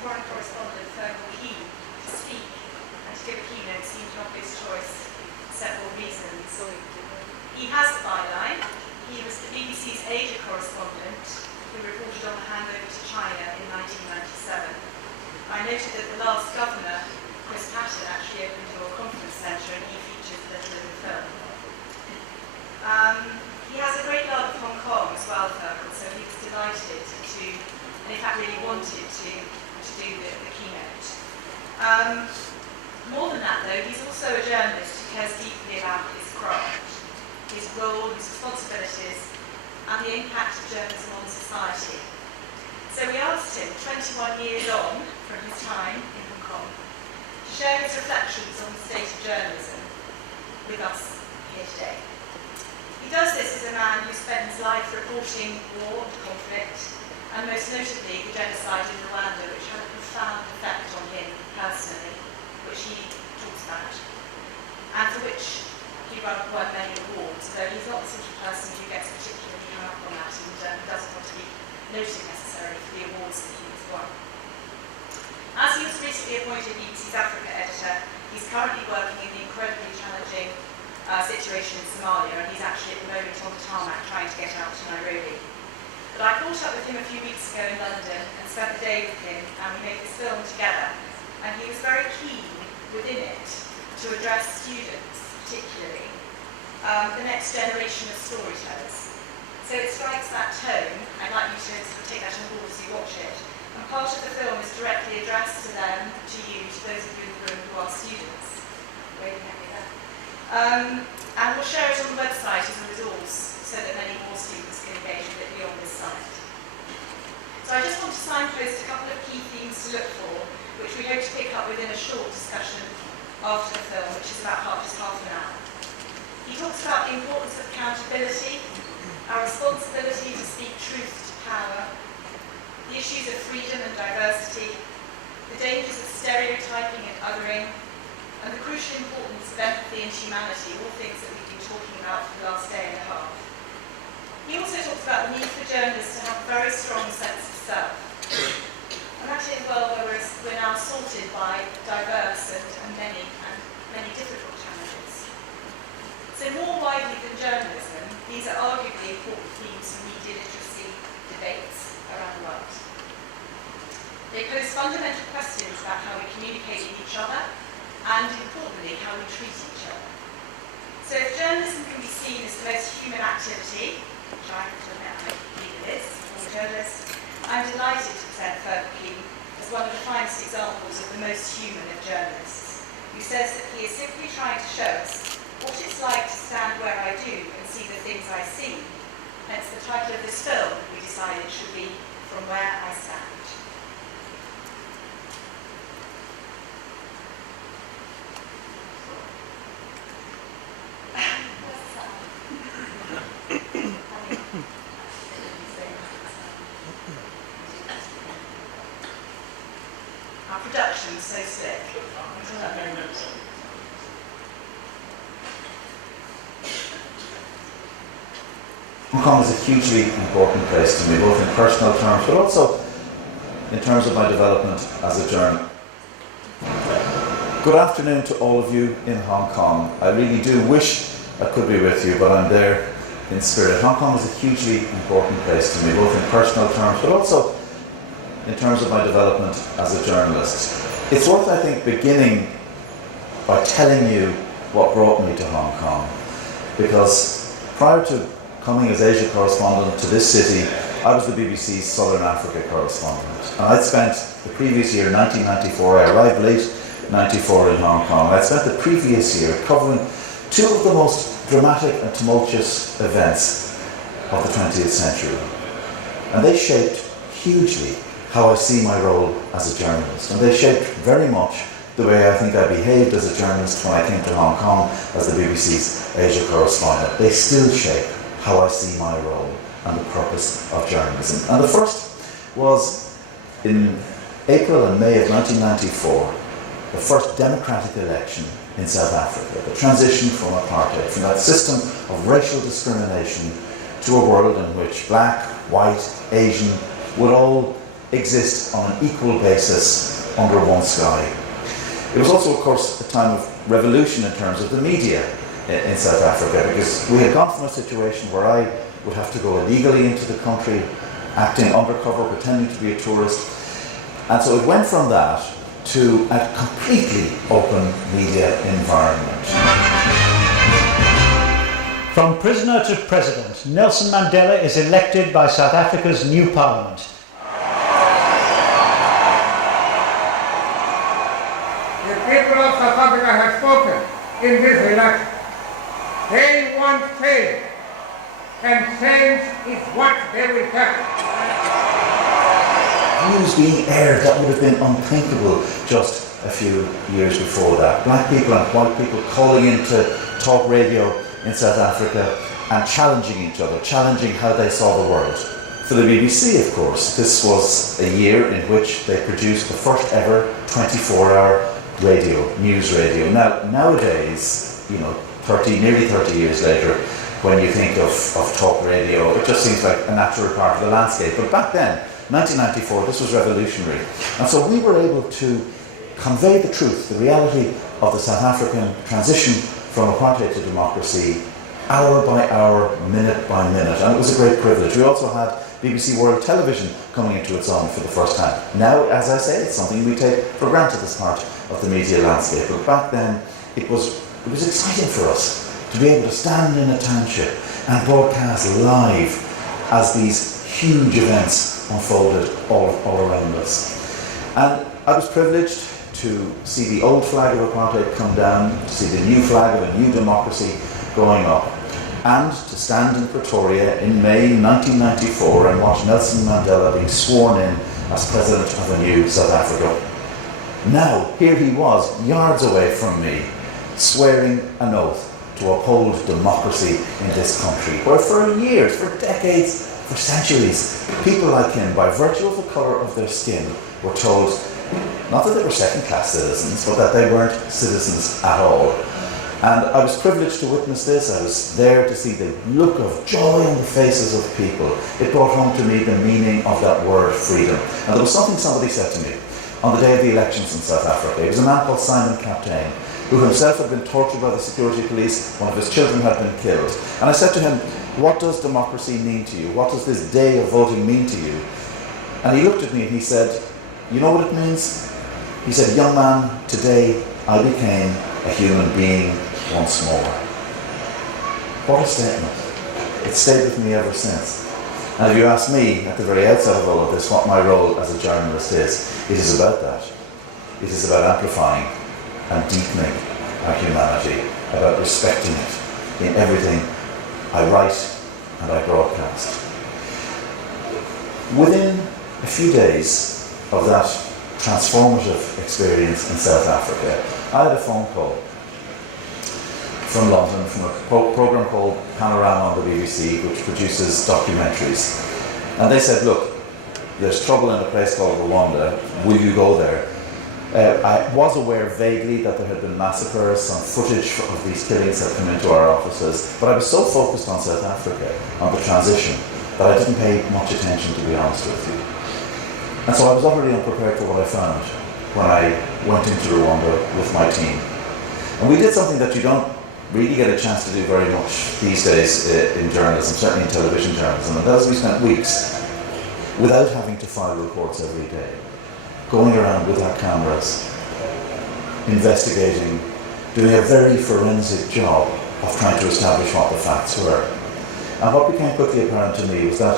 foreign correspondent Fergal Keane to speak and to give a keynote seemed an obvious choice for several reasons. He has the byline. He was the BBC's Asia correspondent who reported on the handover to China in 1997. I noted that the last governor, Chris Patten, actually opened your conference centre and he features little in the film. He has a great love of Hong Kong as well, Fergal, so he was delighted to, and in fact really wanted to do the keynote. More than that though, he's also a journalist who cares deeply about his craft, his role, his responsibilities, and the impact of journalism on society. So we asked him, 21 years on from his time in Hong Kong, to share his reflections on the state of journalism with us here today. He does this as a man who spent his life reporting war and conflict, and most notably the genocide in Rwanda, which had a profound effect on him personally, which he talks about, and for which he won many awards, though he's not the sort of person who gets particularly hung up on that and doesn't want to be noted necessarily for the awards that he has won. As he was recently appointed BBC's Africa editor, he's currently working in the incredibly challenging situation in Somalia, and he's actually at the moment on the tarmac trying to get out to Nairobi. But I caught up with him a few weeks ago in London and spent the day with him, and we made this film together, and he was very keen within it to address students, particularly the next generation of storytellers. So it strikes that tone. I'd like you to sort of take that on board as you watch it. And part of the film is directly addressed to them, to you, to those of you in the room who are students. Waving at me there. And we'll share it on the website as a resource so that many more students can engage with it beyond this site. So I just want to signpost a couple of key themes to look for, which we hope to pick up within a short discussion after the film, which is about just half an hour. He talks about the importance of accountability, our responsibility to speak truth to power, the issues of freedom and diversity, the dangers of stereotyping and othering, and the crucial importance of empathy and humanity, all things that we've been talking about for the last day and a half. He also talks about the need for journalists to have a very strong sense of self. And that in a world where we're now sorted by diverse and many difficult challenges. So more widely than journalism, these are arguably important themes for media literacy debates around the world. They pose fundamental questions about how we communicate with each other and, importantly, how we treat each other. So if journalism can be seen as the most human activity, which I have to admit I believe it is, as a journalist, I'm delighted to present Fergal Keane as one of the finest examples of the most human of journalists, who says that he is simply trying to show us what it's like to stand where I do and see the things I see. Hence the title of this film we decided should be From Where I Stand. Our production's so slick. Hong Kong is a hugely important place to me, both in personal terms, but also in terms of my development as a journalist. Good afternoon to all of you in Hong Kong. I really do wish I could be with you, but I'm there in spirit. Hong Kong is a hugely important place to me, both in personal terms, but also in terms of my development as a journalist. It's worth, I think, beginning by telling you what brought me to Hong Kong, because prior to coming as Asia correspondent to this city, I was the BBC's Southern Africa correspondent. And I'd spent the previous year, 1994, I arrived late 94 in Hong Kong. I'd spent the previous year covering two of the most dramatic and tumultuous events of the 20th century. And they shaped hugely how I see my role as a journalist. And they shaped very much the way I think I behaved as a journalist when I came to Hong Kong as the BBC's Asia correspondent. They still shape how I see my role and the purpose of journalism. And the first was in April and May of 1994, the first democratic election in South Africa, the transition from apartheid, from that system of racial discrimination to a world in which black, white, Asian would all exist on an equal basis under one sky. It was also, of course, a time of revolution in terms of the media in South Africa, because we had gone from a situation where I would have to go illegally into the country, acting undercover, pretending to be a tourist. And so it went from that to a completely open media environment. From prisoner to president, Nelson Mandela is elected by South Africa's new parliament. The people of South Africa have spoken in this election. They want change, and change is what they will get. Views being aired that would have been unthinkable just a few years before that. Black people and white people calling into talk radio in South Africa and challenging each other, challenging how they saw the world. For the BBC, of course, this was a year in which they produced the first ever 24-hour radio, news radio. Now, nowadays, nearly 30 years later, when you think of talk radio, it just seems like a natural part of the landscape. But back then, 1994, this was revolutionary. And so we were able to convey the truth, the reality of the South African transition from apartheid to democracy, hour by hour, minute by minute. And it was a great privilege. We also had BBC World Television coming into its own for the first time. Now, as I say, it's something we take for granted as part of the media landscape. But back then, it was exciting for us to be able to stand in a township and broadcast live as these huge events unfolded all around us. And I was privileged to see the old flag of apartheid come down, to see the new flag of a new democracy going up, and to stand in Pretoria in May 1994 and watch Nelson Mandela being sworn in as president of a new South Africa. Now, here he was, yards away from me, swearing an oath to uphold democracy in this country, where for years, for decades, for centuries, people like him, by virtue of the colour of their skin, were told not that they were second-class citizens, but that they weren't citizens at all. And I was privileged to witness this. I was there to see the look of joy on the faces of people. It brought home to me the meaning of that word freedom. And there was something somebody said to me on the day of the elections in South Africa. It was a man called Simon Captain, who himself had been tortured by the security police. One of his children had been killed. And I said to him, "What does democracy mean to you? What does this day of voting mean to you?" And he looked at me and he said, "You know what it means?" He said, "Young man, today I became a human being once more." What a statement. It's stayed with me ever since. And if you ask me, at the very outset of all of this, what my role as a journalist is, it is about that. It is about amplifying and deepening our humanity, about respecting it in everything I write and I broadcast. Within a few days of that transformative experience in South Africa, I had a phone call from London, from a programme called Panorama on the BBC, which produces documentaries. And they said, "Look, there's trouble in a place called Rwanda, will you go there?" I was aware vaguely that there had been massacres, some footage of these killings had come into our offices, but I was so focused on South Africa, on the transition, that I didn't pay much attention, to be honest with you. And so I was utterly unprepared for what I found when I went into Rwanda with my team. And we did something that you don't really get a chance to do very much these days in journalism, certainly in television journalism, and that is we spent weeks without having to file reports every day, going around with our cameras, investigating, doing a very forensic job of trying to establish what the facts were. And what became quickly apparent to me was that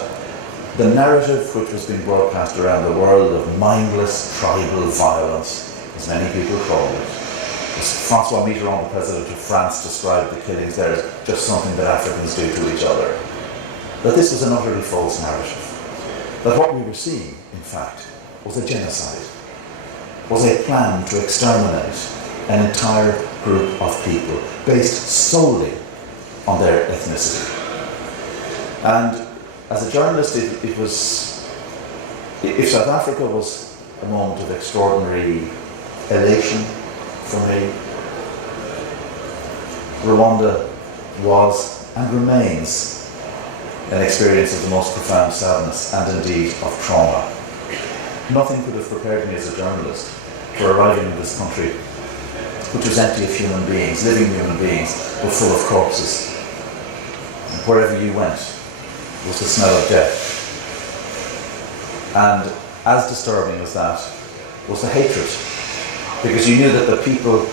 the narrative which was being broadcast around the world of mindless tribal violence, as many people call it, as Francois Mitterrand, the president of France, described the killings there as just something that Africans do to each other, that this was an utterly false narrative. That what we were seeing, in fact, was a genocide, was a plan to exterminate an entire group of people based solely on their ethnicity. And as a journalist, it was, if South Africa was a moment of extraordinary elation for me, Rwanda was and remains an experience of the most profound sadness and indeed of trauma. Nothing could have prepared me as a journalist for arriving in this country, which was empty of human beings, living human beings, but full of corpses. And wherever you went was the smell of death. And as disturbing as that was the hatred, because you knew that the people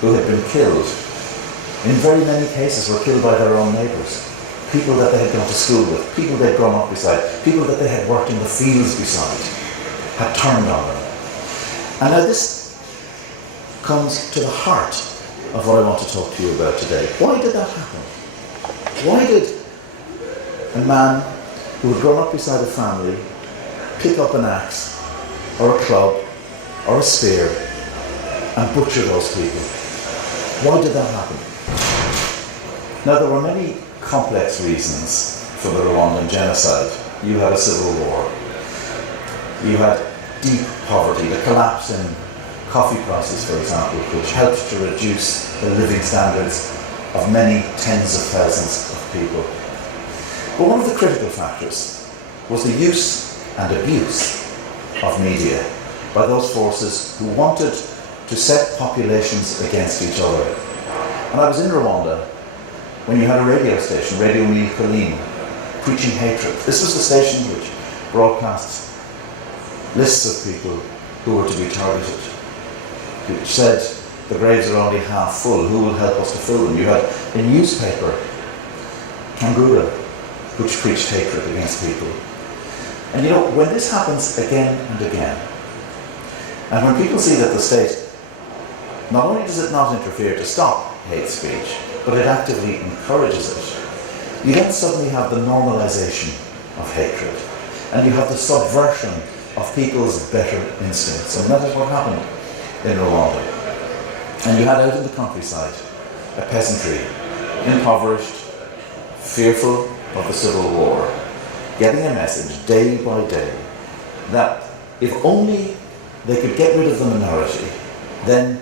who had been killed, in very many cases, were killed by their own neighbours. People that they had gone to school with, people they'd grown up beside, people that they had worked in the fields beside, had turned on them. And now this comes to the heart of what I want to talk to you about today. Why did that happen? Why did a man who had grown up beside a family pick up an axe, or a club, or a spear, and butcher those people? Why did that happen? Now, there were many complex reasons for the Rwandan genocide. You had a civil war. You had deep poverty, the collapse in coffee prices, for example, which helped to reduce the living standards of many tens of thousands of people. But one of the critical factors was the use and abuse of media by those forces who wanted to set populations against each other. And I was in Rwanda when you had a radio station, Radio Keane, preaching hatred. This was the station which broadcast lists of people who were to be targeted, which said the graves are only half full, who will help us to fill them? You had a newspaper, Kangura, which preached hatred against people. And you know, when this happens again and again, and when people see that the state, not only does it not interfere to stop hate speech, but it actively encourages it, you then suddenly have the normalization of hatred, and you have the subversion of people's better instincts. And that is what happened in Rwanda. And you had out in the countryside a peasantry, impoverished, fearful of the civil war, getting a message day by day that if only they could get rid of the minority, then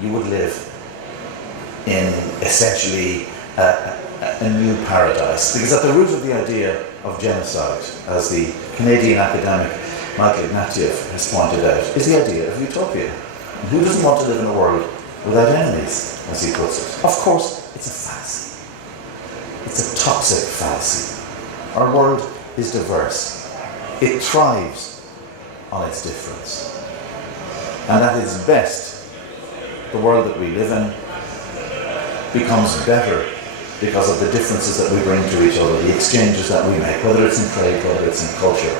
you would live in essentially a new paradise. Because at the root of the idea of genocide, as the Canadian academic Michael Ignatieff has pointed out, is the idea of utopia. And who doesn't want to live in a world without enemies, as he puts it? Of course, it's a fallacy. It's a toxic fallacy. Our world is diverse. It thrives on its difference. And at its best, the world that we live in becomes better because of the differences that we bring to each other, the exchanges that we make, whether it's in trade, whether it's in culture.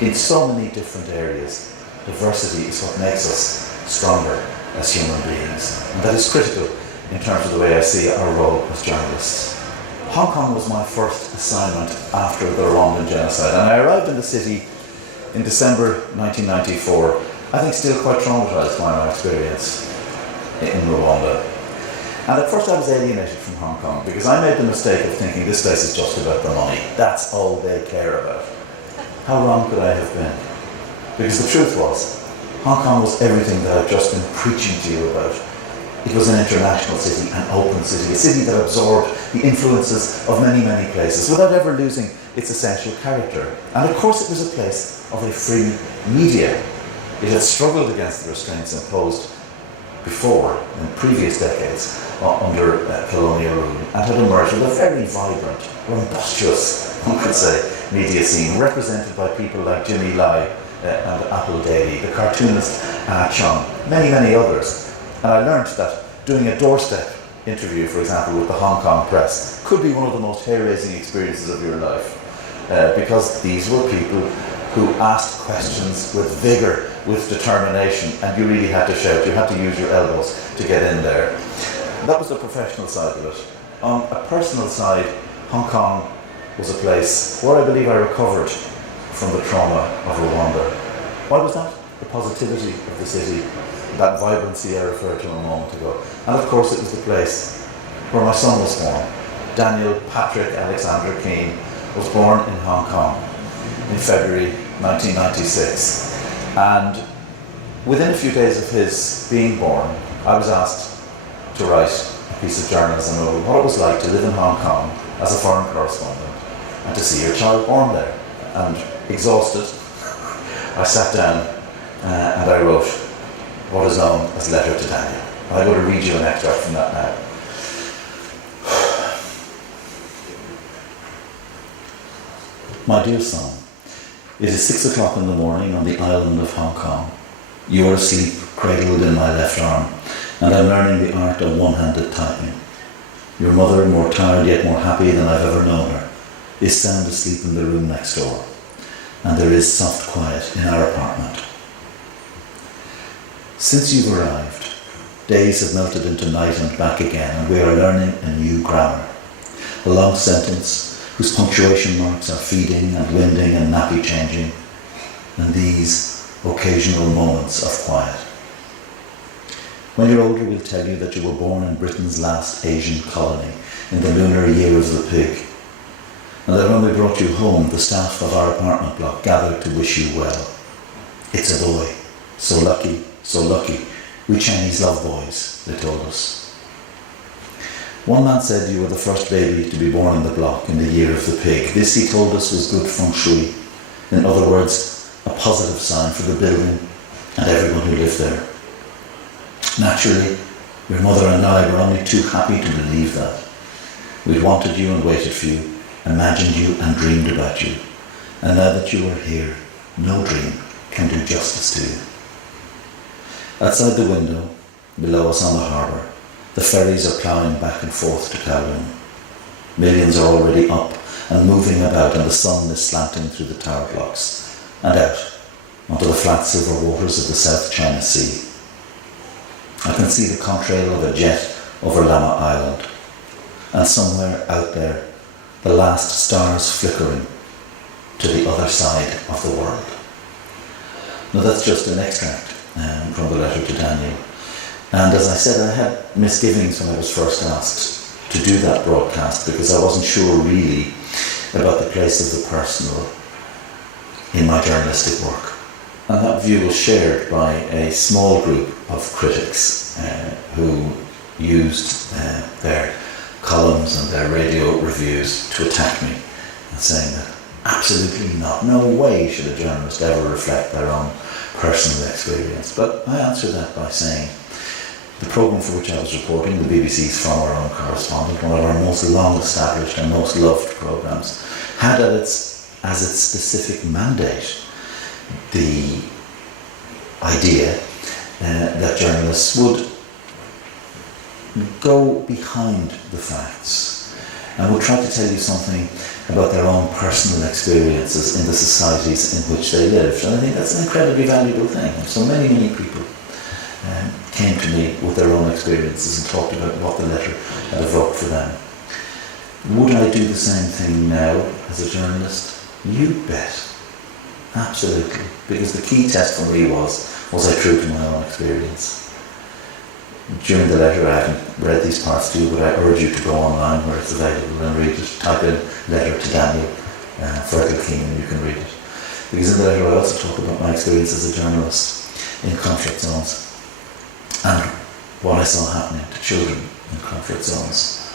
In so many different areas, diversity is what makes us stronger as human beings. And that is critical in terms of the way I see our role as journalists. Hong Kong was my first assignment after the Rwandan genocide, and I arrived in the city in December 1994, I think still quite traumatized by my experience in Rwanda. And at first I was alienated from Hong Kong because I made the mistake of thinking this place is just about the money. That's all they care about. How wrong could I have been? Because the truth was, Hong Kong was everything that I've just been preaching to you about. It was an international city, an open city, a city that absorbed the influences of many, many places without ever losing its essential character. And of course it was a place of a free media. It had struggled against the restraints imposed before, in previous decades, under colonial rule, and had emerged with a very vibrant, rumbustious, one could say, media scene, represented by people like Jimmy Lai and Apple Daly, the cartoonist Anna Chung, many, many others. And I learned that doing a doorstep interview, for example, with the Hong Kong press could be one of the most hair-raising experiences of your life, because these were people who asked questions with vigour, with determination, and you really had to shout, you had to use your elbows to get in there. That was the professional side of it. On a personal side, Hong Kong was a place where I believe I recovered from the trauma of Rwanda. Why was that? The positivity of the city, that vibrancy I referred to a moment ago. And of course it was the place where my son was born. Daniel Patrick Alexander Keane was born in Hong Kong in February 1996. And within a few days of his being born, I was asked to write a piece of journalism about what it was like to live in Hong Kong as a foreign correspondent and to see your child born there. And exhausted, I I sat down and I wrote what is known as Letter to Daniel. I'm going to read you an extract from that now. My dear son, it is 6 o'clock in the morning on the island of Hong Kong. You are asleep, cradled in my left arm, and I'm learning the art of one-handed typing. Your mother, more tired yet more happy than I've ever known her, is sound asleep in the room next door, and there is soft quiet in our apartment. Since you've arrived, days have melted into night and back again, and we are learning a new grammar. A long sentence whose punctuation marks are feeding and winding and nappy changing, and these occasional moments of quiet. When you're older, we'll tell you that you were born in Britain's last Asian colony in the lunar year of the pig, and that when we brought you home, the staff of our apartment block gathered to wish you well. It's a boy, so lucky, so lucky. We Chinese love boys, they told us. One man said you were the first baby to be born in the block in the year of the pig. This, he told us, was good feng shui. In other words, a positive sign for the building and everyone who lived there. Naturally, your mother and I were only too happy to believe that. We'd wanted you and waited for you, imagined you and dreamed about you. And now that you are here, no dream can do justice to you. Outside the window, below us on the harbour, the ferries are ploughing back and forth to Kowloon. Millions are already up and moving about, and the sun is slanting through the tower blocks and out onto the flat silver waters of the South China Sea. I can see the contrail of a jet over Lama Island, and somewhere out there, the last stars flickering to the other side of the world. Now that's just an extract from the letter to Daniel. And as I said, I had misgivings when I was first asked to do that broadcast, because I wasn't sure really about the place of the personal in my journalistic work. And that view was shared by a small group of critics who used their columns and their radio reviews to attack me, and saying that absolutely not, no way should a journalist ever reflect their own personal experience. But I answered that by saying the programme for which I was reporting, the BBC's From Our Own Correspondent, one of our most long-established and most loved programmes, had as its specific mandate the idea that journalists would go behind the facts and would try to tell you something about their own personal experiences in the societies in which they lived. And I think that's an incredibly valuable thing. So many people came to me with their own experiences and talked about what the letter had evoked for them. Would I do the same thing now as a journalist? You bet. Absolutely. Because the key test for me was I true to my own experience? During the letter, I haven't read these parts to you, but I urge you to go online where it's available and read it. Type in letter to Daniel, Fergal, Keane, and you can read it. Because in the letter I also talk about my experience as a journalist in conflict zones and what I saw happening to children in conflict zones.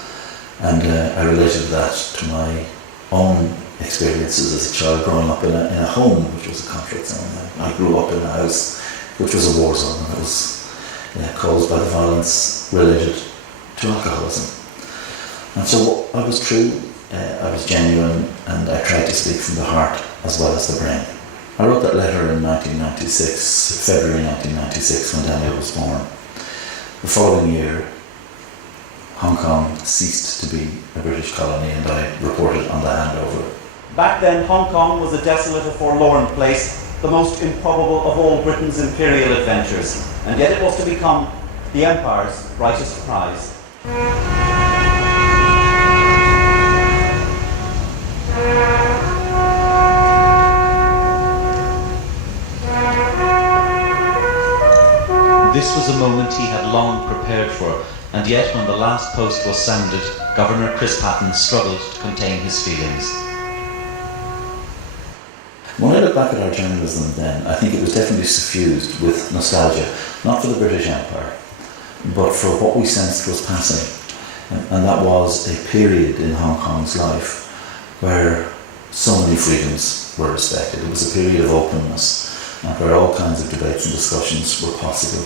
And I related that to my own experiences as a child growing up in a home which was a conflict zone. I grew up in a house which was a war zone, and it was caused by the violence related to alcoholism. And so I was true, I was genuine, and I tried to speak from the heart as well as the brain. I wrote that letter in 1996, February 1996, when Daniel was born. The following year, Hong Kong ceased to be a British colony, and I reported on the handover. Back then, Hong Kong was a desolate and forlorn place, the most improbable of all Britain's imperial adventures, and yet it was to become the Empire's brightest prize. This was a moment he had long prepared for, and yet when the last post was sounded, Governor Chris Patten struggled to contain his feelings. When I look back at our journalism then, I think it was definitely suffused with nostalgia, not for the British Empire, but for what we sensed was passing. And that was a period in Hong Kong's life where so many freedoms were respected. It was a period of openness, and where all kinds of debates and discussions were possible.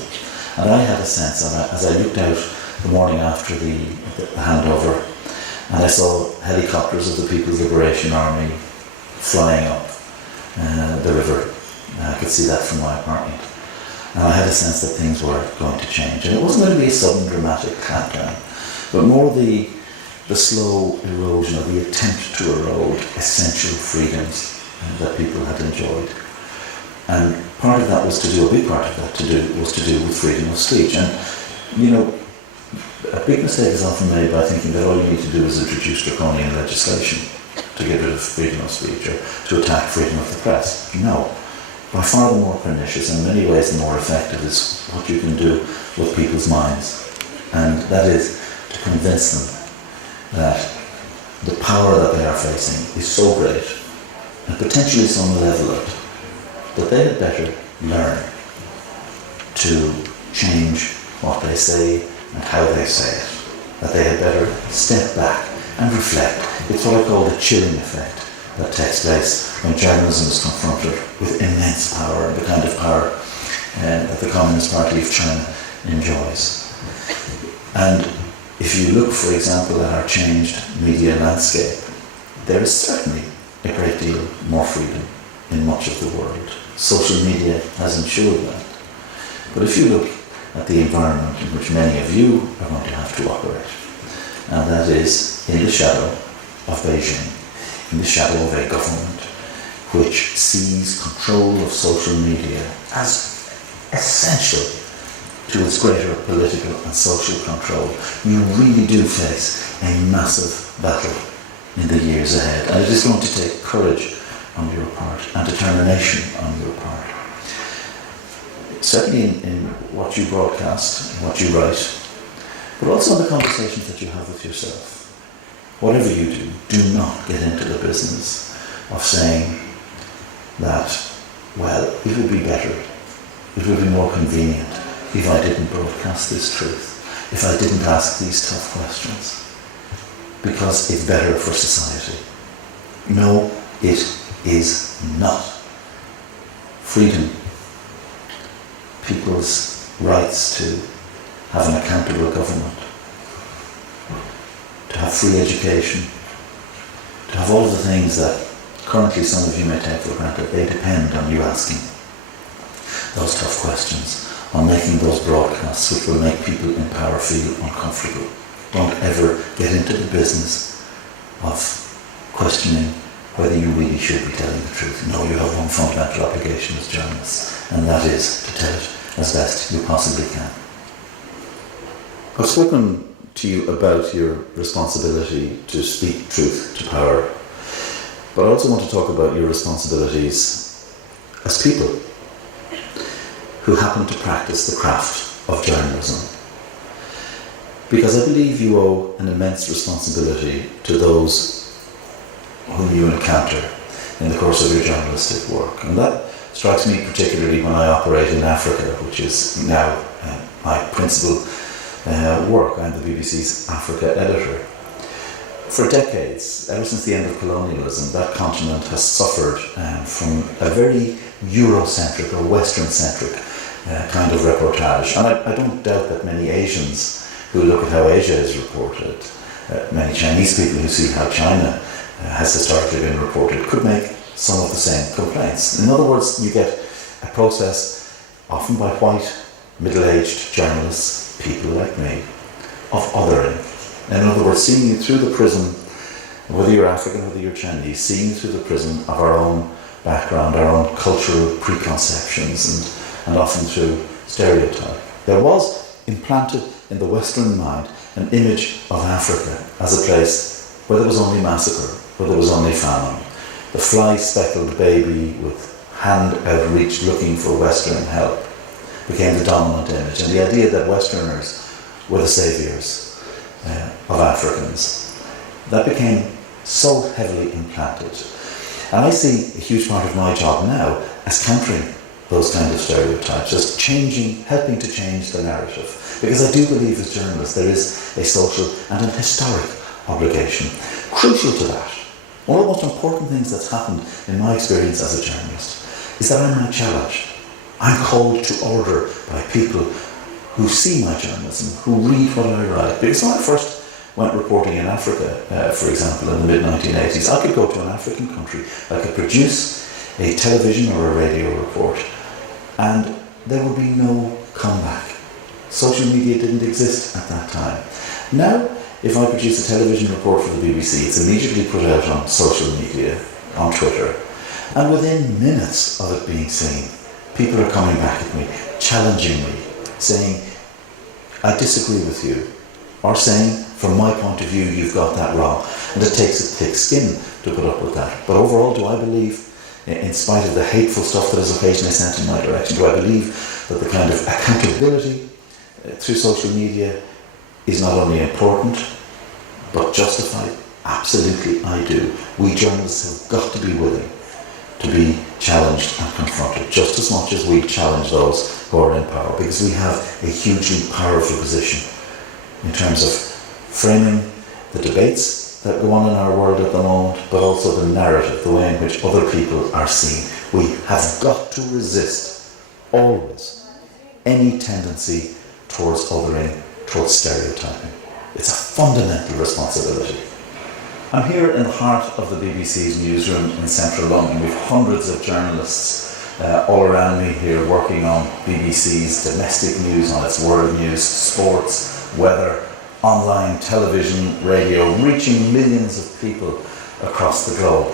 And I had a sense, as I looked out the morning after the handover, and I saw helicopters of the People's Liberation Army flying up the river. I could see that from my apartment. And I had a sense that things were going to change. And it wasn't going to be a sudden dramatic clampdown, but more the slow erosion, or the attempt to erode essential freedoms that people had enjoyed. And part of that was to do, a big part of that was to do with freedom of speech. And, you know, a big mistake is often made by thinking that all you need to do is introduce draconian legislation to get rid of freedom of speech or to attack freedom of the press. No. By far the more pernicious, and in many ways the more effective, is what you can do with people's minds. And that is to convince them that the power that they are facing is so great and potentially so malevolent that they had better learn to change what they say and how they say it. That they had better step back and reflect. It's what I call the chilling effect that takes place when journalism is confronted with immense power, and the kind of power that the Communist Party of China enjoys. And if you look, for example, at our changed media landscape, there is certainly a great deal more freedom in much of the world. Social media has ensured that. But if you look at the environment in which many of you are going to have to operate, and that is in the shadow of Beijing, in the shadow of a government which sees control of social media as essential to its greater political and social control, you really do face a massive battle in the years ahead. And it is going to take courage on your part and determination on your part. Certainly in what you broadcast, what you write, but also in the conversations that you have with yourself. Whatever you do, do not get into the business of saying that, well, it would be better, it would be more convenient if I didn't broadcast this truth, if I didn't ask these tough questions, because it's better for society. No, it is not. Freedom, people's rights to have an accountable government, to have free education, to have all of the things that currently some of you may take for granted, they depend on you asking those tough questions, on making those broadcasts which will make people in power feel uncomfortable. Don't ever get into the business of questioning whether you really should be telling the truth. No, you have one fundamental obligation as journalists, and that is to tell it as best you possibly can. I've spoken to you about your responsibility to speak truth to power, but I also want to talk about your responsibilities as people who happen to practice the craft of journalism. Because I believe you owe an immense responsibility to those whom you encounter in the course of your journalistic work. And that strikes me particularly when I operate in Africa, which is now my principal work. I'm the BBC's Africa editor. For decades, ever since the end of colonialism, that continent has suffered from a very Eurocentric or Western-centric kind of reportage. And I don't doubt that many Asians who look at how Asia is reported, many Chinese people who see how China has historically been reported, could make some of the same complaints. In other words, you get a process, often by white, middle-aged journalists, people like me, of othering. In other words, seeing you through the prism, whether you're African, whether you're Chinese, seeing you through the prism of our own background, our own cultural preconceptions, and often through stereotype. There was implanted in the Western mind an image of Africa as a place where there was only massacre, where there was only famine. The fly-speckled baby with hand outreached looking for Western help became the dominant image, and the idea that Westerners were the saviours of Africans, that became so heavily implanted. And I see a huge part of my job now as countering those kind of stereotypes, as changing, helping to change the narrative. Because I do believe as journalists there is a social and an historic obligation. Crucial to that, one of the most important things that's happened in my experience as a journalist is that I'm now challenged. I'm called to order by people who see my journalism, who read what I write. Because when I first went reporting in Africa, for example, in the mid-1980s, I could go to an African country, I could produce a television or a radio report, and there would be no comeback. Social media didn't exist at that time. Now, if I produce a television report for the BBC, it's immediately put out on social media, on Twitter, and within minutes of it being seen, people are coming back at me, challenging me, saying, I disagree with you, or saying, from my point of view, you've got that wrong. And it takes a thick skin to put up with that. But overall, do I believe, in spite of the hateful stuff that is occasionally sent in my direction, do I believe that the kind of accountability through social media is not only important, but justified? Absolutely, I do. We journalists have got to be willing to be challenged and confronted, just as much as we challenge those who are in power, because we have a hugely powerful position in terms of framing the debates that go on in our world at the moment, but also the narrative, the way in which other people are seen. We have got to resist, always, any tendency towards othering, towards stereotyping. It's a fundamental responsibility. I'm here in the heart of the BBC's newsroom in central London. We've hundreds of journalists all around me here working on BBC's domestic news, on its world news, sports, weather, online, television, radio, reaching millions of people across the globe.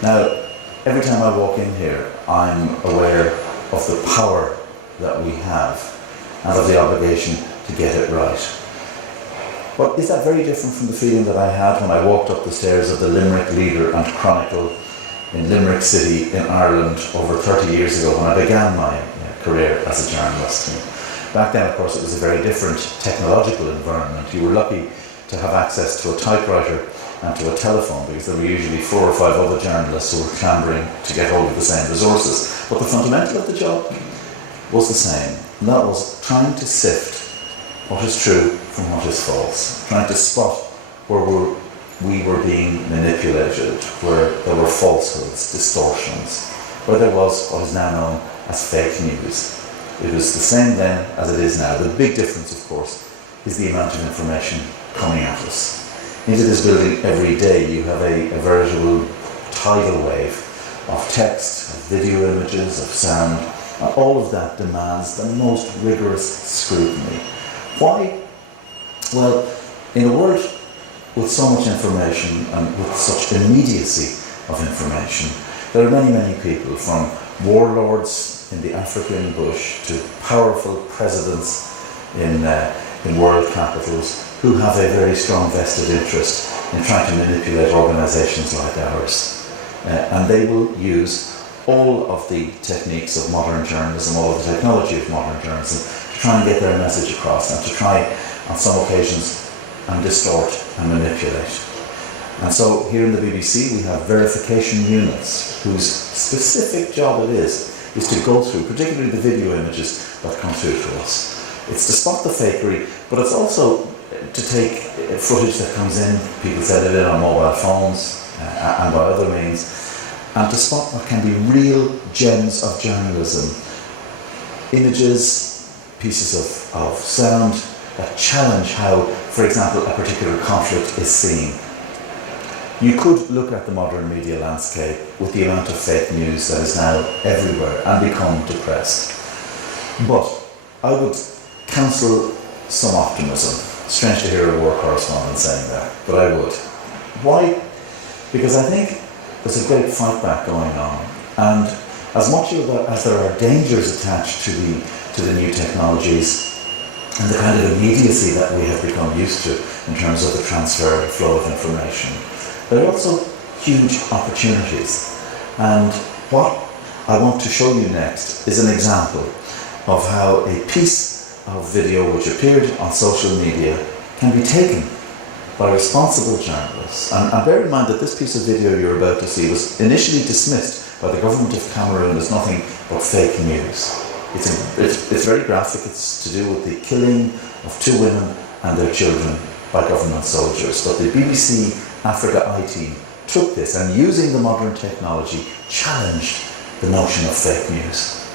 Now, every time I walk in here, I'm aware of the power that we have and of the obligation to get it right. But is that very different from the feeling that I had when I walked up the stairs of the Limerick Leader and Chronicle in Limerick City in Ireland over 30 years ago when I began my career as a journalist? And back then, of course, it was a very different technological environment. You were lucky to have access to a typewriter and to a telephone, because there were usually 4 or 5 other journalists who were clambering to get hold of the same resources. But the fundamental of the job was the same, and that was trying to sift what is true from what is false, trying to spot where we were being manipulated, where there were falsehoods, distortions, where there was what is now known as fake news. It was the same then as it is now. The big difference, of course, is the amount of information coming at us. Into this building every day you have a veritable tidal wave of text, of video images, of sound, and all of that demands the most rigorous scrutiny. Why? Well, in a world with so much information and with such immediacy of information, there are many, many people, from warlords in the African bush to powerful presidents in world capitals, who have a very strong vested interest in trying to manipulate organisations like ours. And they will use all of the techniques of modern journalism, all of the technology of modern journalism, to try and get their message across, and to try, on some occasions, and distort and manipulate. And so here in the BBC we have verification units whose specific job it is to go through, particularly the video images that come through to us. It's to spot the fakery, but it's also to take footage that comes in, people send it in on mobile phones and by other means, and to spot what can be real gems of journalism. Images, pieces of sound that challenge how, for example, a particular conflict is seen. You could look at the modern media landscape with the amount of fake news that is now everywhere and become depressed. But I would counsel some optimism. Strange to hear a war correspondent saying that, but I would. Why? Because I think there's a great fight back going on, and as much as there are dangers attached to the new technologies and the kind of immediacy that we have become used to in terms of the transfer and flow of information, there are also huge opportunities. And what I want to show you next is an example of how a piece of video which appeared on social media can be taken by responsible journalists. And bear in mind that this piece of video you're about to see was initially dismissed by the government of Cameroon as nothing but fake news. It's very graphic. It's to do with the killing of 2 women and their children by government soldiers. But the BBC Africa I-Team took this and, using the modern technology, challenged the notion of fake news.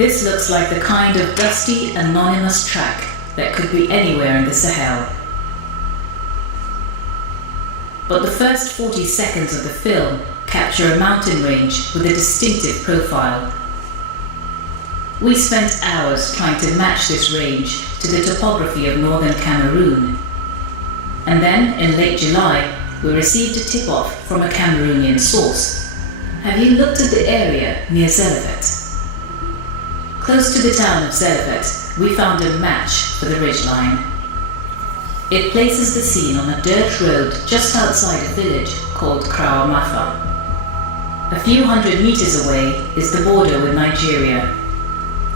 This looks like the kind of dusty, anonymous track that could be anywhere in the Sahel. But the first 40 seconds of the film capture a mountain range with a distinctive profile. We spent hours trying to match this range to the topography of northern Cameroon. And then, in late July, we received a tip-off from a Cameroonian source. Have you looked at the area near Zelevet? Close to the town of Zelevet, we found a match for the ridgeline. It places the scene on a dirt road just outside a village called Kraomafa. A few hundred meters away is the border with Nigeria.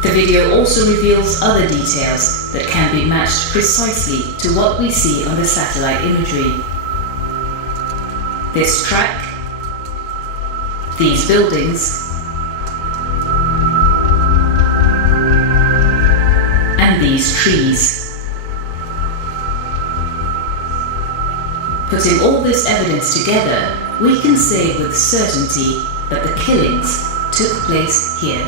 The video also reveals other details that can be matched precisely to what we see on the satellite imagery. This track, these buildings, and these trees. Putting all this evidence together, we can say with certainty that the killings took place here.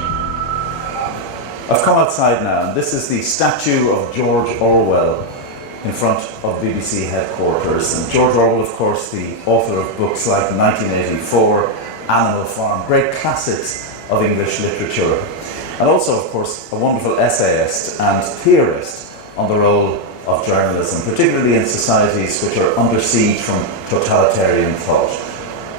I've come outside now, and this is the statue of George Orwell in front of BBC headquarters. And George Orwell, of course, the author of books like 1984, Animal Farm, great classics of English literature. And also, of course, a wonderful essayist and theorist on the role of journalism, particularly in societies which are under siege from totalitarian thought.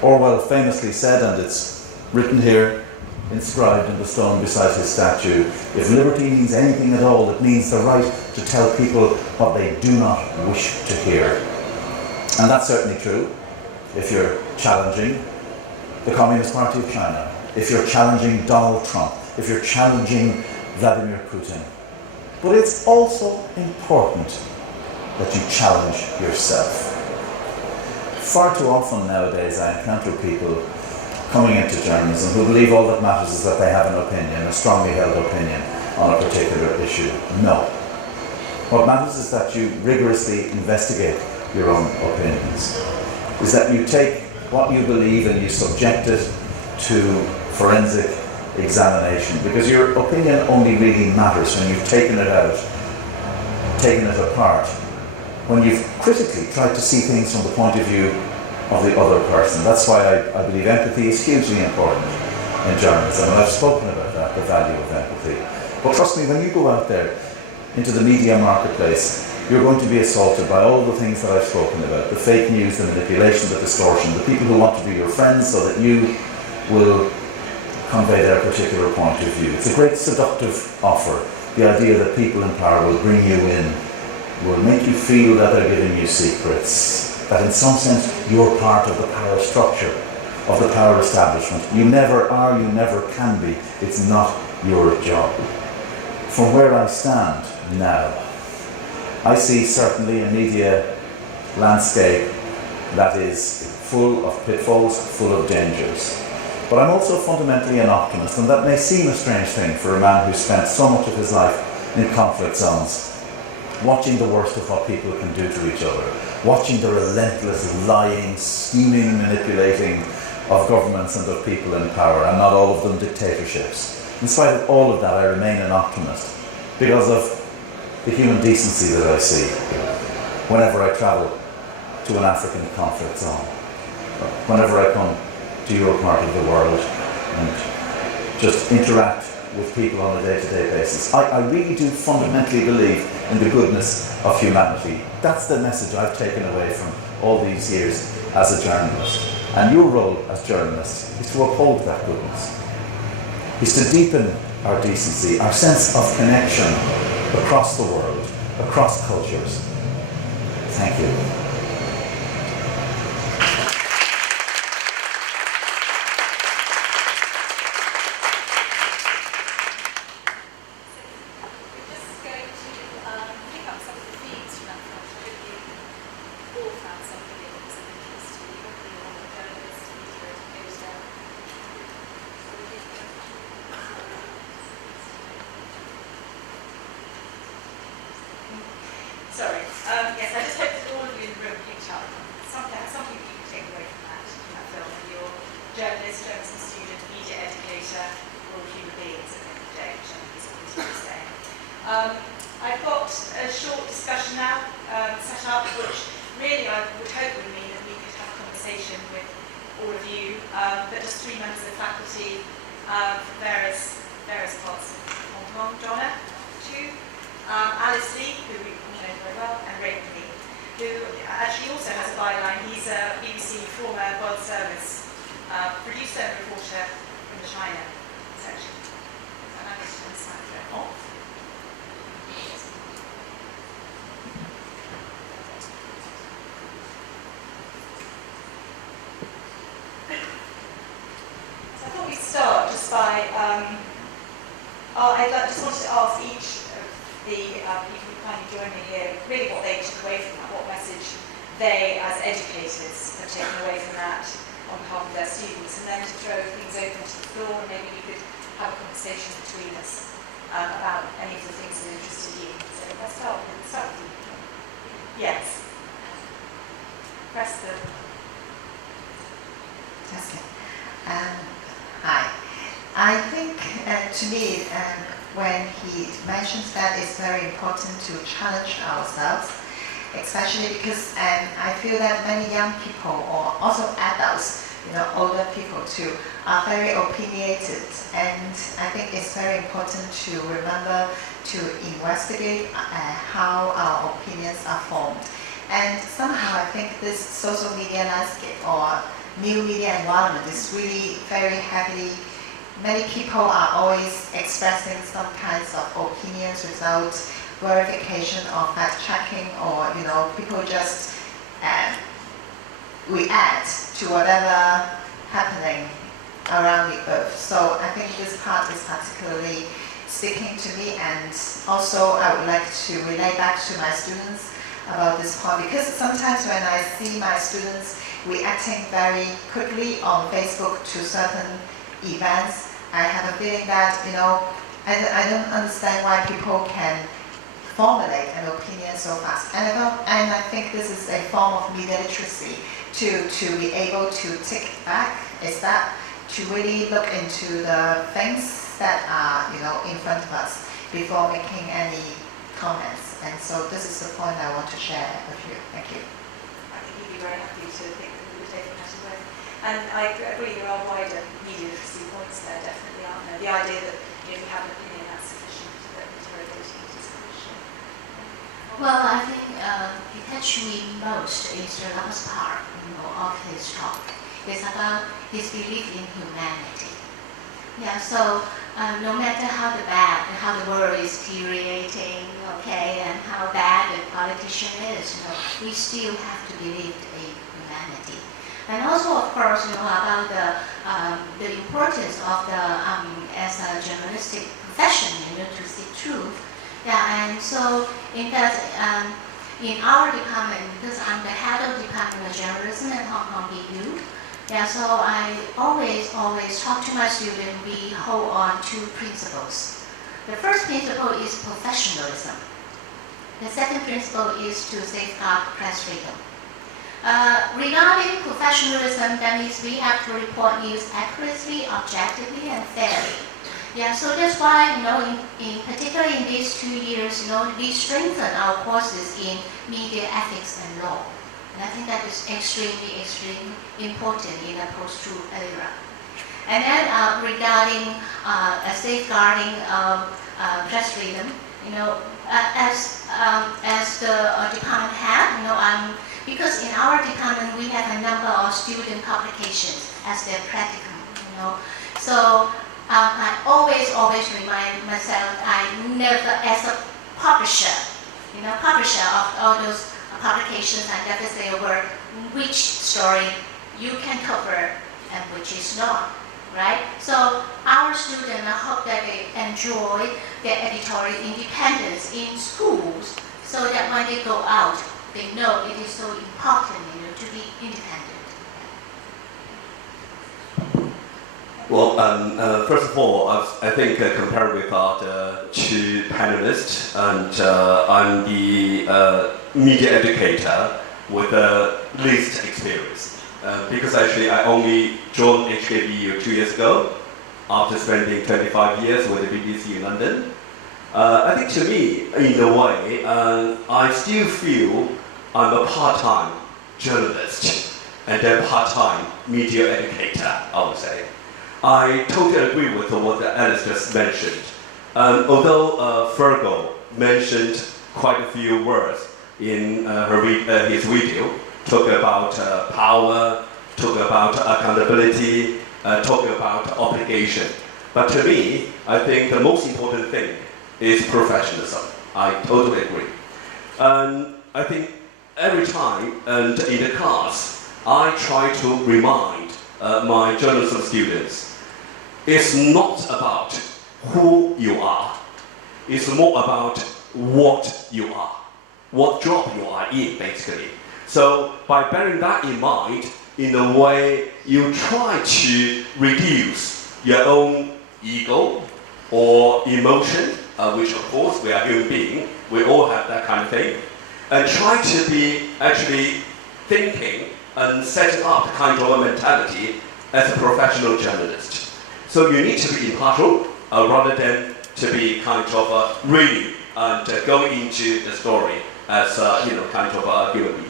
Orwell famously said, and it's written here, inscribed in the stone beside his statue, if liberty means anything at all, it means the right to tell people what they do not wish to hear. And that's certainly true if you're challenging the Communist Party of China, if you're challenging Donald Trump, if you're challenging Vladimir Putin. But it's also important that you challenge yourself. Far too often nowadays I encounter people coming into journalism who believe all that matters is that they have an opinion, a strongly held opinion on a particular issue. No. What matters is that you rigorously investigate your own opinions. Is that you take what you believe and you subject it to forensic examination, because your opinion only really matters when you've taken it out, taken it apart, when you've critically tried to see things from the point of view of the other person. That's why I believe empathy is hugely important in journalism, and I've spoken about that, the value of empathy. But trust me, when you go out there into the media marketplace, you're going to be assaulted by all the things that I've spoken about, the fake news, the manipulation, the distortion, the people who want to be your friends so that you will convey their particular point of view. It's a great seductive offer, the idea that people in power will bring you in, will make you feel that they're giving you secrets, that in some sense you're part of the power structure, of the power establishment. You never are, you never can be. It's not your job. From where I stand now, I see certainly a media landscape that is full of pitfalls, full of dangers. But I'm also fundamentally an optimist, and that may seem a strange thing for a man who spent so much of his life in conflict zones, watching the worst of what people can do to each other, watching the relentless lying, scheming, manipulating of governments and of people in power, and not all of them dictatorships. In spite of all of that, I remain an optimist because of the human decency that I see whenever I travel to an African conflict zone, whenever I come to your part of the world and just interact with people on a day-to-day basis. I really do fundamentally believe in the goodness of humanity. That's the message I've taken away from all these years as a journalist. And your role as journalists is to uphold that goodness, is to deepen our decency, our sense of connection across the world, across cultures. Thank you. Sorry. Yes, I just hope that all of you in the which really I would hope would mean that we could have a conversation with all of you, but just 3 members of faculty from various parts of Hong Kong, Donna, too, Alice Lee, who we know very well, and Ray Lee, who actually also has a byline. He's a BBC former World Service producer and reporter from the China section. So I'm going to turn the slide off. So I thought we'd start just by, just wanted to ask each of the people who kindly joined me here, really what they took away from that, what message they, as educators, have taken away from that on behalf of their students, and then to throw things open to the floor, and maybe we could have a conversation between us about any of the things that interested you. So let's start with you. Yes. Press the... Okay. Hi. I think, to me, when he mentions that it's very important to challenge ourselves, especially because I feel that many young people, or also adults, older people too, are very opinionated, and I think it's very important to remember to investigate how our opinions are formed. And somehow I think this social media landscape or new media environment is really very heavily. Many people are always expressing some kinds of opinions without verification or fact-checking, or people just react to whatever happening around the earth. So I think this part is particularly speaking to me, and also I would like to relay back to my students about this point, because sometimes when I see my students reacting very quickly on Facebook to certain events, I have a feeling that, I don't understand why people can formulate an opinion so fast. And I think this is a form of media literacy to be able to take back a step, to really look into the things that are, in front of us before making any comments. And so this is the point I want to share with you. Thank you. I think you'd be very happy to think that we were taking that away. And I agree, there are wider media literacy points there, definitely, aren't there? The idea that if you have an opinion, that's sufficient to interrogate it is sufficient. Well, I think it touched me most is the last part, of his talk. It's about his belief in humanity. Yeah, so no matter how the world is deteriorating, okay, and how bad the politician is, we still have to believe in humanity. And also, of course, about the importance of as a journalistic profession, to seek truth. Yeah, and so in that, in our department, because I'm the head of Department of Journalism at Hong Kong BU, yeah, so I always talk to my students. We hold on two principles. The first principle is professionalism. The second principle is to safeguard press freedom. Regarding professionalism, that means we have to report news accurately, objectively, and fairly. Yeah, so that's why, in particular in these 2 years, we strengthen our courses in media ethics and law. And I think that is extremely important in a post-truth era. And then regarding safeguarding press freedom, as the department head, because in our department we have a number of student publications as their practicum, So I always remind myself I never, as a publisher, publisher of all those publications, I never say a word which story you can cover and which is not, right? So our students, I hope that they enjoy their editorial independence in schools, so that when they go out, they know it is so important, to be independent. Well, first of all, I think compared with the two panelists, and I'm the media educator with the least experience. Because actually I only joined HKBU 2 years ago, after spending 25 years with the BBC in London. I think to me, in a way, I still feel I'm a part-time journalist and a part-time media educator, I would say. I totally agree with what Alice just mentioned. Although Fergal mentioned quite a few words in his video, talk about power, talk about accountability, talk about obligation. But to me, I think the most important thing is professionalism. I totally agree. And I think every time and in the class, I try to remind my journalism students, it's not about who you are. It's more about what you are, what job you are in, basically. So by bearing that in mind, in a way, you try to reduce your own ego or emotion, which of course we are human beings, we all have that kind of thing, and try to be actually thinking and setting up kind of a mentality as a professional journalist. So you need to be impartial rather than to be kind of reading and going into the story as kind of a human being.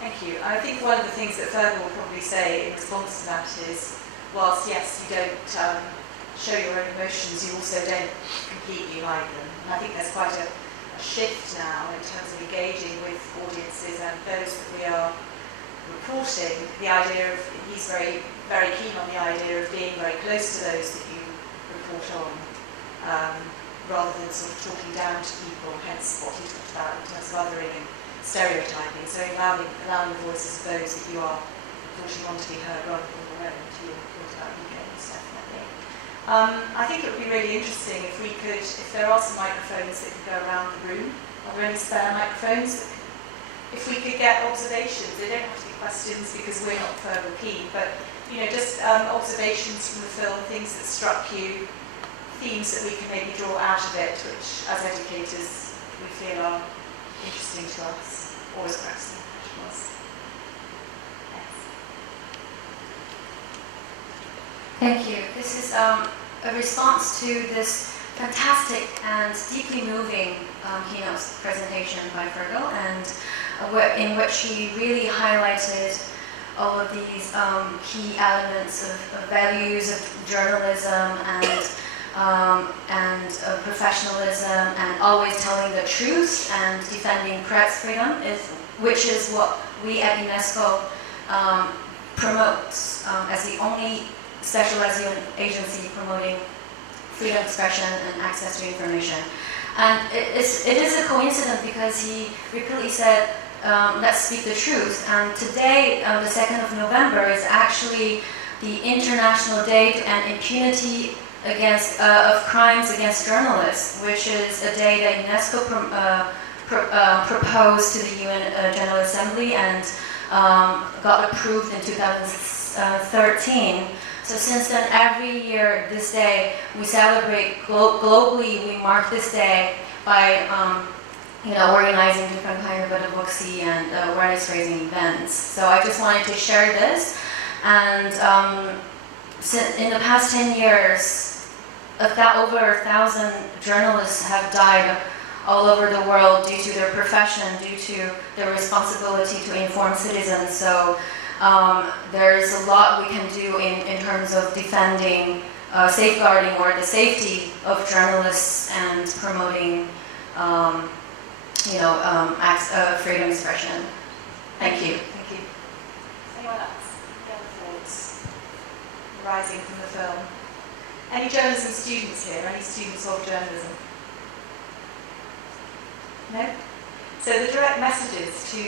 Thank you. I think one of the things that Fergal will probably say in response to that is, whilst yes, you don't show your own emotions, you also don't completely hide them. And I think there's quite a shift now in terms of engaging with audiences and those that we are reporting. The idea of, he's very, very keen on the idea of being very close to those that you report on, rather than sort of talking down to people, hence what he talked about in terms of othering and stereotyping, so allowing the voices of those that you are reporting on to be heard rather than your own, to your report about UK news, definitely. I think it would be really interesting if we could, if there are some microphones that could go around the room. Are there any spare microphones? If we could get observations, they don't have to be questions because we're not Fergal Keane, but just observations from the film, things that struck you, themes that we can maybe draw out of it, which as educators we feel are interesting to us, or as perhaps to us. Thank you. This is a response to this fantastic and deeply moving keynote presentation by Fergal, and in which he really highlighted all of these key elements of values of journalism and professionalism, and always telling the truth and defending press freedom, which is what we at UNESCO promote as the only specialized agency promoting freedom of expression and access to information. And it is a coincidence because he repeatedly said, let's speak the truth. And today, the 2nd of November, is actually the International Day to End Impunity of crimes against journalists, which is a day that UNESCO proposed to the UN General Assembly and got approved in 2013. So since then, every year, this day, we celebrate globally. We mark this day by organizing different kind of advocacy and awareness-raising events. So I just wanted to share this. And in the past 10 years, over 1,000 journalists have died all over the world due to their profession, due to their responsibility to inform citizens. So there's a lot we can do in terms of defending, safeguarding, or the safety of journalists and promoting, freedom of expression. Thank you. Thank you. Anyone else? Any other thoughts arising from the film? Any journalism students here? Any students of journalism? No? So the direct messages to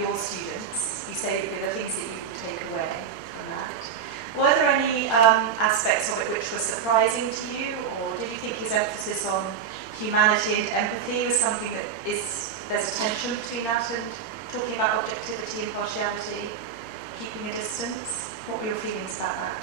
your students, you say the things that you could take away from that. Were there any aspects of it which were surprising to you, or did you think his emphasis on humanity and empathy was something that there's a tension between that and talking about objectivity and partiality, keeping a distance? What were your feelings about that?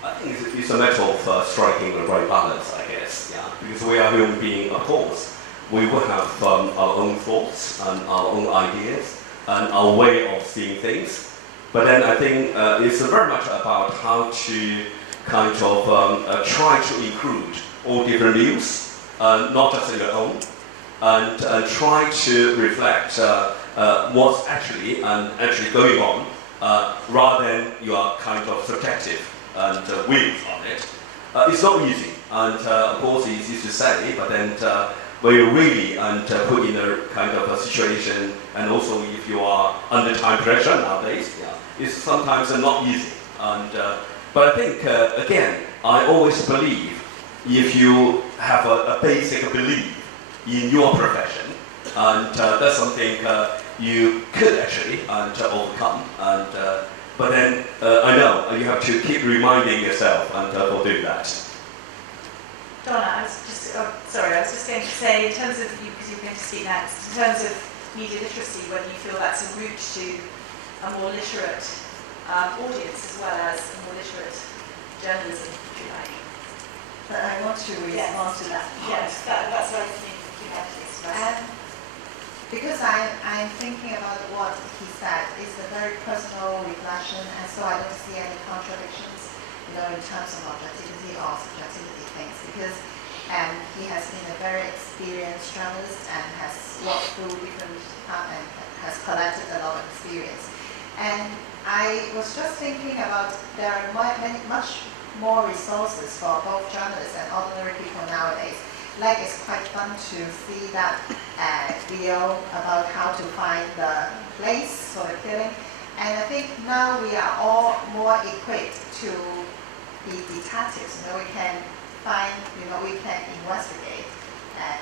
I think it's a matter of striking the right balance, I guess, yeah. Because we are human beings, of course. We will have our own thoughts and our own ideas and our way of seeing things. But then I think it's very much about how to kind of try to include all different views, not just your own, and try to reflect what's actually going on, rather than you are kind of subjective and views on it. It's not easy, and of course it's easy to say, but then when you really put in a kind of a situation, and also if you are under time pressure nowadays, it's sometimes not easy. And but I think again, I always believe if you have a basic belief in your profession, and that's something you could actually overcome. And but then I know you have to keep reminding yourself for doing that. Donna, I was just going to say, in terms of you, because you're going to speak next, in terms of media literacy, whether you feel that's a route to a more literate audience as well as a more literate journalism, if you like. But I want to respond to that. Yes, that's what I think you have to express. Because I'm thinking about what he said, it's a very personal reflection, and so I don't see any contradictions, in terms of objectivity or subjectivity things, because he has been a very experienced journalist and has walked through different and has collected a lot of experience. And I was just thinking about there are much more resources for both journalists and ordinary people nowadays. Like, it's quite fun to see that video about how to find the place for the killing. And I think now we are all more equipped to be detectives. We can find, we can investigate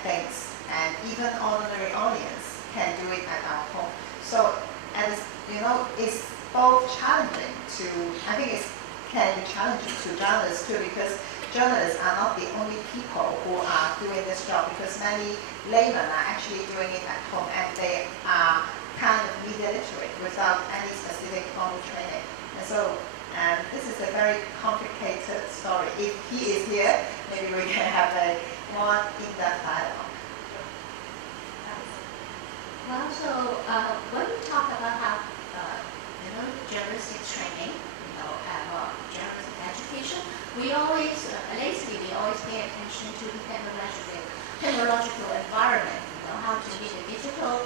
things, and even ordinary audience can do it at our home. So, it's both challenging to, I think it can be challenging to journalists too, because journalists are not the only people who are doing this job, because many laymen are actually doing it at home, and they are kind of media literate without any specific formal training. And so this is a very complicated story. If he is here, maybe we can have a more in-depth dialogue. Well, so when we talk about how journalistic training, journalistic education, we always, lately we always pay attention to the technological environment, how to meet the digital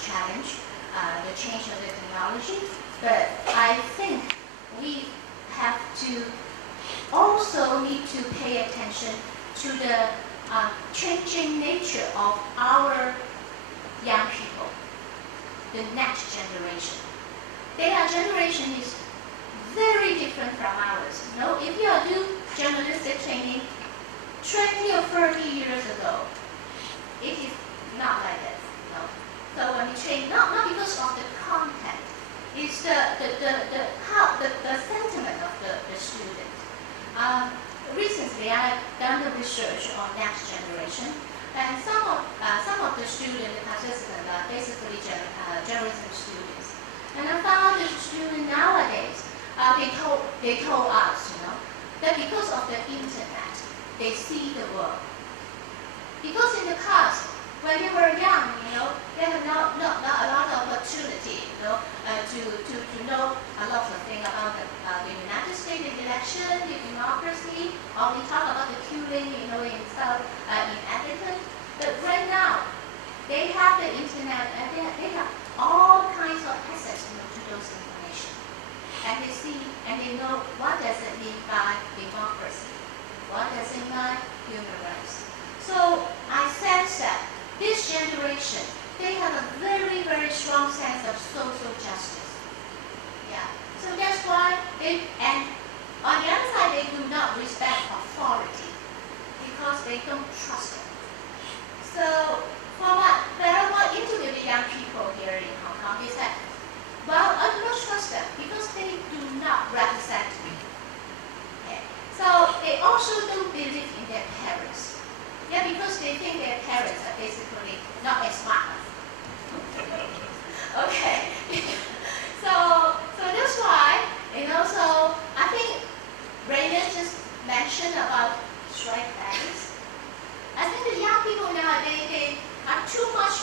challenge, the change of the technology. But I think we have to also need to pay attention to the changing nature of our young people, the next generation. Their generation is very different from ours. If you do journalistic training 20 or 30 years ago, it is not like this. So when we train, not because of the content, it's the sentiment of the student. Recently, I've done the research on next generation, and some of the student participants are basically journalism students. And I found the students nowadays, they told us, that because of the internet, they see the world. Because in the past, when they were young, they have not a lot of opportunity, to know a lot of things about the United States election, the democracy, or we talk about the killing, in South in Africa. But right now, they have the internet, and they have all kinds of access to those information, and they see and they know what does it mean by democracy, what does it mean by human rights. So I sense that this generation, they have a very, very strong sense of social justice. Yeah. So that's why and on the other side, they do not respect authority because they don't trust it. So when I interview the young people here in Hong Kong, they said, well, I do not trust them because they do not represent me. Okay. So they also don't believe in their parents. Yeah, because they think their parents are basically not as smart as them. Okay. So that's why, so I think Raymond just mentioned about strike values. I think the young people nowadays, they are too much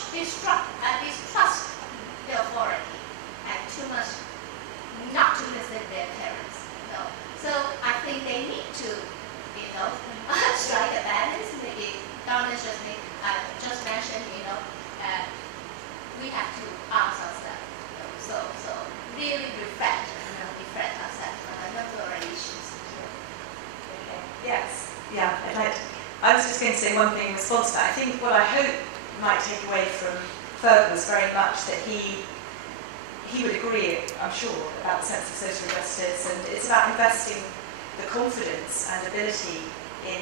one thing in response to that. I think what I hope you might take away from Fergal was very much that he would agree, I'm sure, about the sense of social justice, and it's about investing the confidence and ability in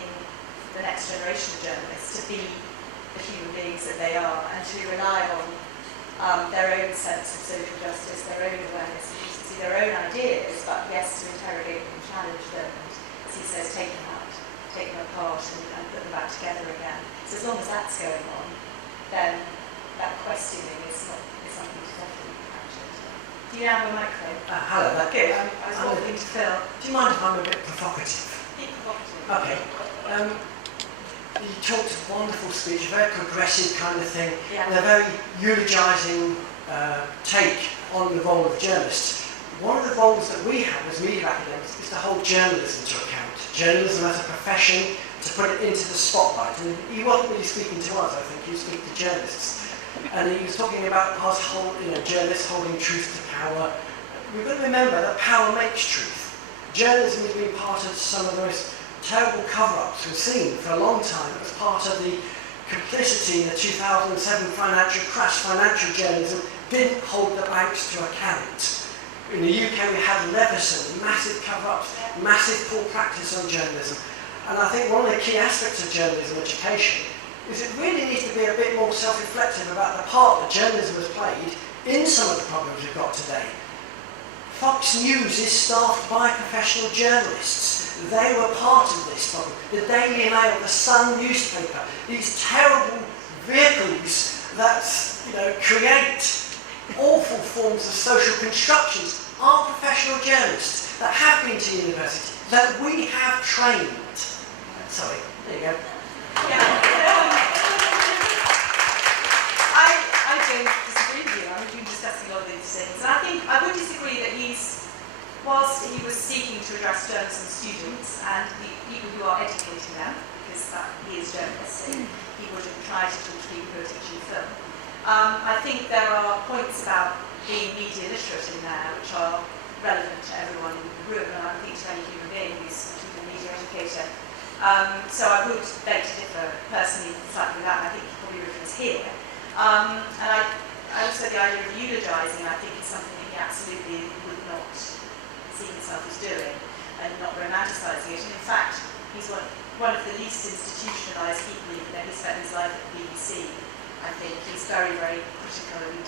the next generation of journalists to be the human beings that they are and to rely on their own sense of social justice, their own awareness of decency, their own ideas, but yes, to interrogate them and challenge them, and as he says, take them apart and put them back together again. So as long as that's going on, then that questioning is something to definitely capture. Do you have a microphone? Hello. Good. I was walking to Phil. Do you mind if I'm a bit provocative? Be provocative. Okay. You talked a wonderful speech, a very progressive kind of thing, and a very eulogising take on the role of the journalist. One of the roles that we have as media academics is to hold journalism to account. Journalism as a profession, to put it into the spotlight. And he wasn't really speaking to us, I think, he was speaking to journalists. And he was talking about us journalists holding truth to power. We've got to remember that power makes truth. Journalism has been part of some of the most terrible cover-ups we've seen for a long time as part of the complicity in the 2007 financial crash. Financial journalism didn't hold the banks to account. In the UK we had Leveson, massive cover-ups, massive poor practice on journalism. And I think one of the key aspects of journalism education is it really needs to be a bit more self-reflective about the part that journalism has played in some of the problems we've got today. Fox News is staffed by professional journalists. They were part of this problem. The Daily Mail, the Sun newspaper, these terrible vehicles that create awful forms of social constructions are professional journalists that have been to university, that we have trained. Sorry, there you go. Yeah. I don't disagree with you. We've been discussing a lot of these things. And I think I would disagree that whilst he was seeking to address journalism students and the people who are educating them, because he is a journalist, so he would have tried to talk to people who are teaching film. I think there are points about being media literate in there which are relevant to everyone in the room, and I think to any human being who's a media educator. So I would beg to differ personally slightly with that, and I think he probably refers here. And I also, the idea of eulogising, I think, is something that he absolutely would not see himself as doing, and not romanticising it. And in fact, he's one of the least institutionalised people, even though he spent his life at the BBC. I think he's very, very critical and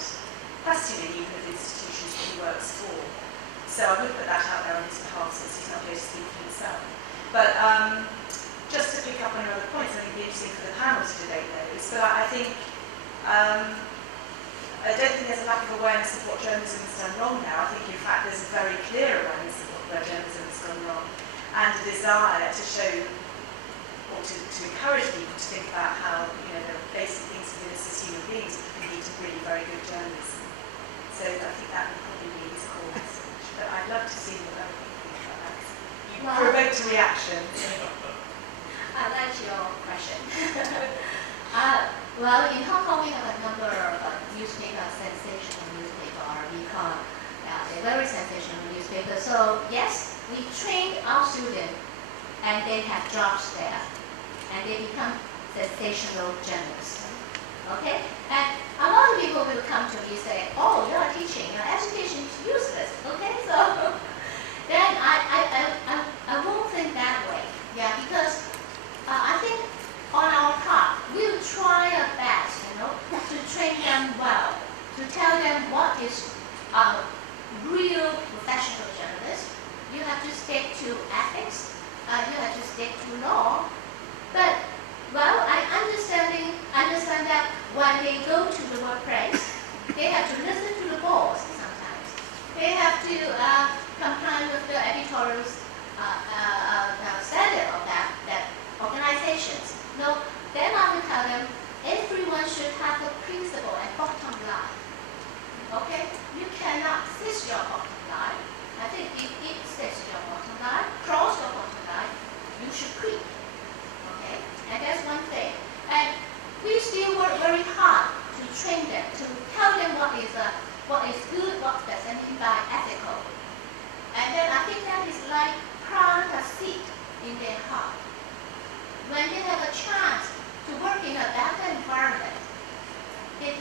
questioning even of the institutions that he works for. So I would put that out there on his behalf, since he's not here to speak for himself. But just to pick up on your other points, I think it'd be interesting for the panel to debate those. But I think I don't think there's a lack of awareness of what journalism has done wrong now. I think, in fact, there's a very clear awareness of where journalism has gone wrong, and a desire to show or to encourage people to think about how the basic things we do as human beings can lead to really very good journalism. So I think that would probably be his core message. But I'd love to see what other people think about that. You provoked a reaction. I like your question. Well, in Hong Kong, we have a number of sensational newspaper. We call they're very sensational newspaper. So yes, we trained our students, and they have jobs there, and they become sensational journalists. Okay, and a lot of people will come to me and say, "Oh, you are teaching. Your education is useless." Okay, so then I won't think that way. Yeah, because I think on our part, we'll try our best, to train them well, to tell them what is a real professional journalist. You have to stick to ethics. You have to stick to law. But, well, I understand that when they go to the workplace, they have to listen to the boss sometimes. They have to comply with the editorial standard of that organizations. No, then I will tell them everyone should have a principle and bottom line. Okay? You cannot fix your bottom line. I think if it sets your bottom line, cross your bottom line, you should quit. Okay? And that's one thing. And we still work very hard to train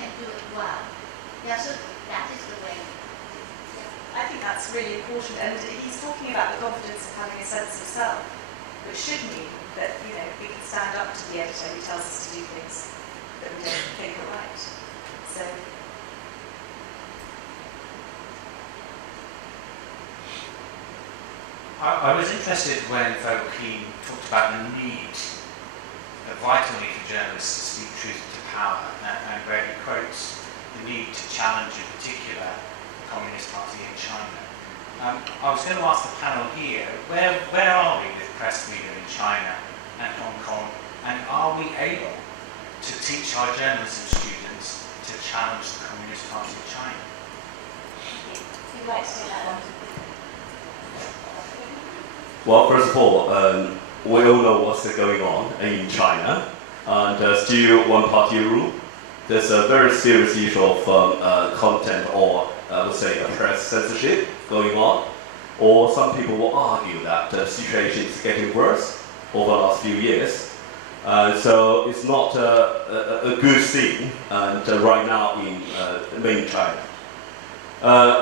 can do it well. Yeah, so that is the way. I think that's really important, and he's talking about the confidence of having a sense of self, which should mean that, you know, we can stand up to the editor who tells us to do things that we don't think are right. So. I was interested when Fergal Keane talked about the need, the vital need for journalists to speak truth to power, and where he quotes the need to challenge, in particular, the Communist Party in China. I was going to ask the panel here, where are we with press freedom in China and Hong Kong, and are we able to teach our journalism students to challenge the Communist Party of China? You'd like to say that one? Well, first of all, we all know what's going on in China, and still one-party rule. There's a very serious issue of content, or I would say press censorship going on. Or some people will argue that the situation is getting worse over the last few years. So it's not a good thing right now in mainland China.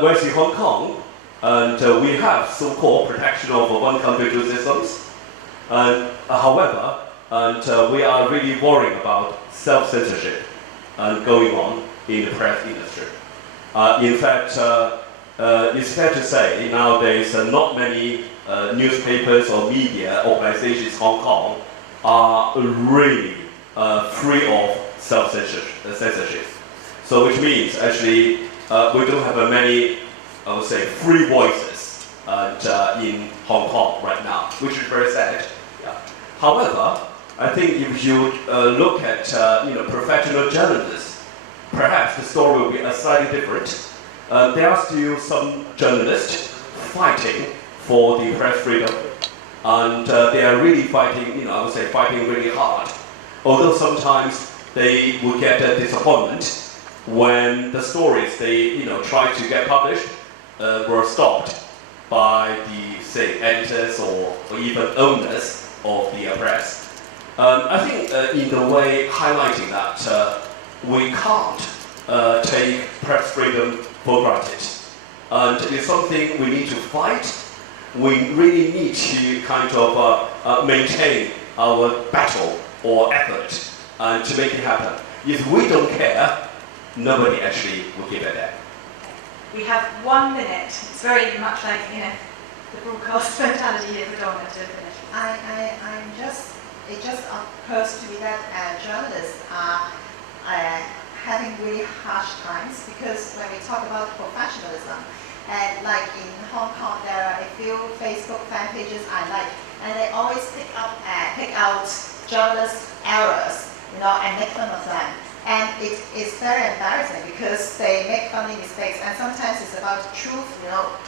Whereas in Hong Kong, and we have so-called protection of one country, two systems. However, we are really worried about self-censorship going on in the press industry. In fact, it's fair to say nowadays not many newspapers or media organizations in Hong Kong are really free of self-censorship. So which means actually we don't have many, I would say, free voices in Hong Kong right now, which is very sad. Yeah. However, I think if you look at professional journalists, perhaps the story will be slightly different. There are still some journalists fighting for the press freedom, and they are really fighting, I would say, fighting really hard. Although sometimes they will get a disappointment when the stories they try to get published were stopped by the, say, editors or even owners of the press. I think in a way highlighting that we can't take press freedom for granted. And it's something we need to fight. We really need to kind of maintain our battle or effort and to make it happen. If we don't care, nobody actually will give a damn. We have 1 minute. It's very much like, the broadcast mentality here for Donna to finish. It just occurs to me that journalists are having really harsh times, because when we talk about professionalism, like in Hong Kong, there are a few Facebook fan pages I like, and they always pick out journalists' errors, and make fun of them. And it is very embarrassing because they make funny mistakes, and sometimes it's about truth,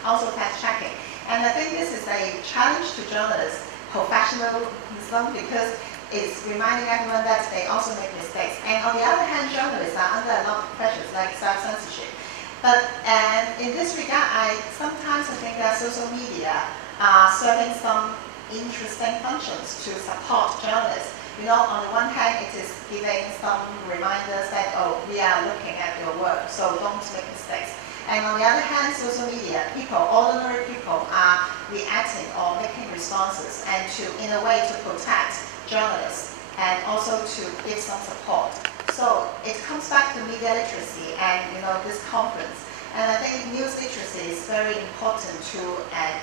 also fact-checking. And I think this is a challenge to journalists, professionalism, because it's reminding everyone that they also make mistakes. And on the other hand, journalists are under a lot of pressures, like self-censorship. But in this regard, I sometimes think that social media are serving some interesting functions to support journalists. On the one hand, it is giving some reminders that, we are looking at your work, so don't make mistakes. And on the other hand, social media, ordinary people are reacting or making responses, and in a way to protect journalists and also to give some support. So it comes back to media literacy and this conference. And I think news literacy is very important to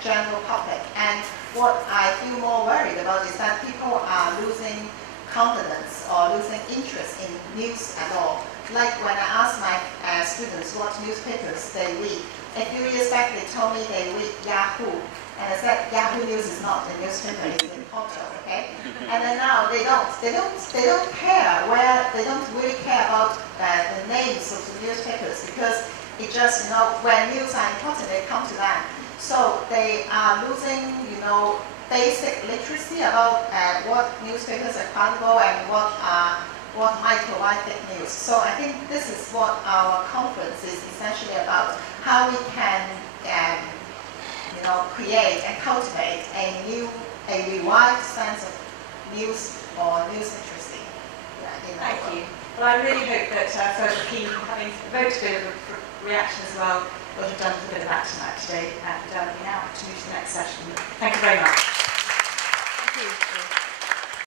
general public. And what I feel more worried about is that people are losing confidence or losing interest in news at all. Like when I asked my students what newspapers they read, a few years back they told me they read Yahoo. And I said, Yahoo News is not a newspaper, it's in Porto, okay? And then now they don't care they don't really care about the names of the newspapers, because it just, when news are important, they come to them. So they are losing, basic literacy about what newspapers are credible and what might provide fake news. So I think this is what our conference is essentially about, how we can create and cultivate a revived sense of news or news literacy. Thank you. Well, I really hope that Fergal Keane, having evoked a bit of a reaction as well, will have done a bit of that tonight today, and we now have to move to the next session. Thank you very much.